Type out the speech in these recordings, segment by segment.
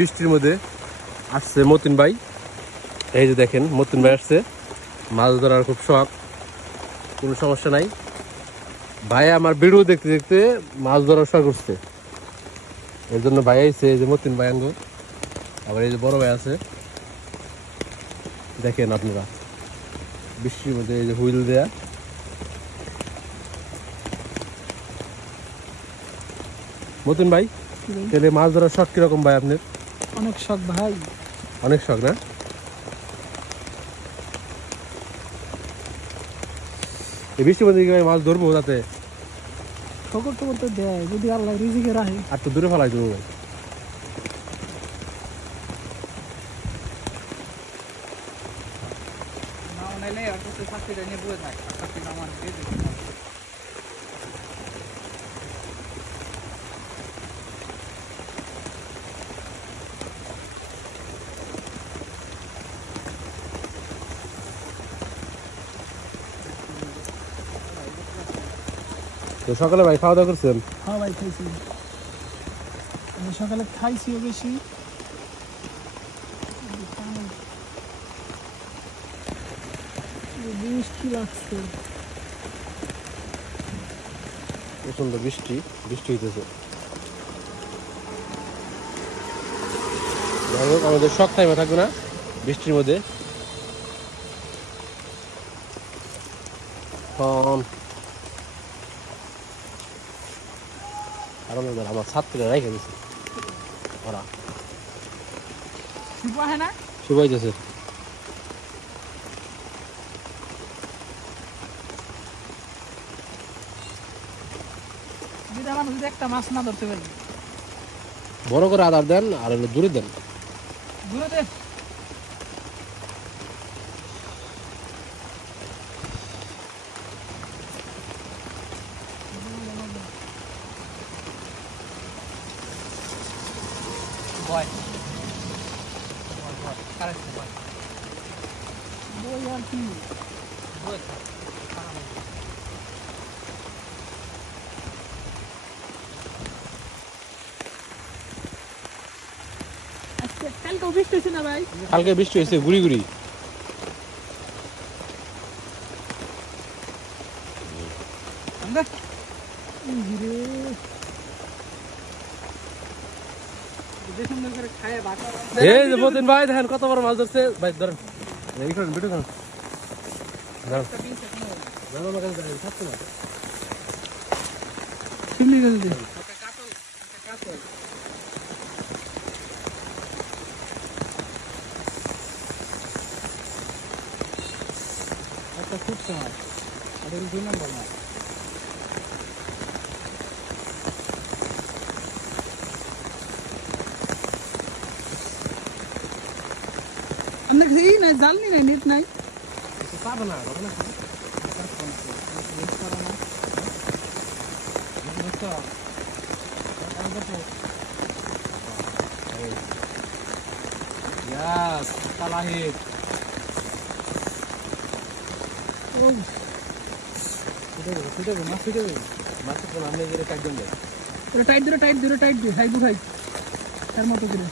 বৃষ্টির মধ্যে আসছে মতিন ভাই। এই যে দেখেন মতিন ভাই আসছে, মাছ ধরার খুব শখ, কোনো সমস্যা নাই। ভাই আমার ভিডিও দেখতে দেখতে মাছ ধরার শখ করছে, এই জন্য ভাই আইছে। এই যে মতিন ভাই আঙ্গ, আবার এই যে বড় ভাই আছে, দেখেন আপনারা বৃষ্টির মধ্যে এই যে হুইল দেয়া। মতিন ভাই, তাহলে মাছ ধরার শখ কিরকম ভাই আপনার? অনেক শখ ভাই, অনেক শখ না? এই বৃষ্টির মধ্যে কি ভাই মাছ ধরবো? তাতে ঠকর টকর তো দেয়, যদি আল্লাহ রিজিকে রাখে। আর তো দূরে ফেলাই দেবো ভাই। তো সকালে ভাই খাওয়া দাওয়া করছেন? হ্যাঁ ভাই খাইছি, আমি সকালে খাইছিও বেশি। বৃষ্টি লাগছে, প্রচন্ড বৃষ্টি, বৃষ্টি হইতেছে। যাই হোক, আমাদের শখ থাকবে থাকবে না বৃষ্টির মধ্যে। আমার ছাদ থেকে রেখে দিচ্ছে ওরা, শুকাইতেছে। একটা মাছ না ধরতে পারি, বড় করে আদার দেন আর হলো দূরে দেন। দূরে দে। বয় আর কি কালকে বৃষ্টি হয়েছে না ভাই? কালকে বৃষ্টি হয়েছে গুড়ি গুড়ি। এই যে মতিন ভাই দেখেন কত বড় মাছ ধরছে ভাই, ধরেন এই করেন ভিডিও করেন। একটা ফুটছে মাছ, আর 2 নম্বর মাছ। আপনার কাছে ই নাই, জাল নাই, নেট নাই? পাবো না টাইট ধরে হাই বুঝাই তার মতো করে।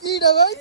কি রে ভাই?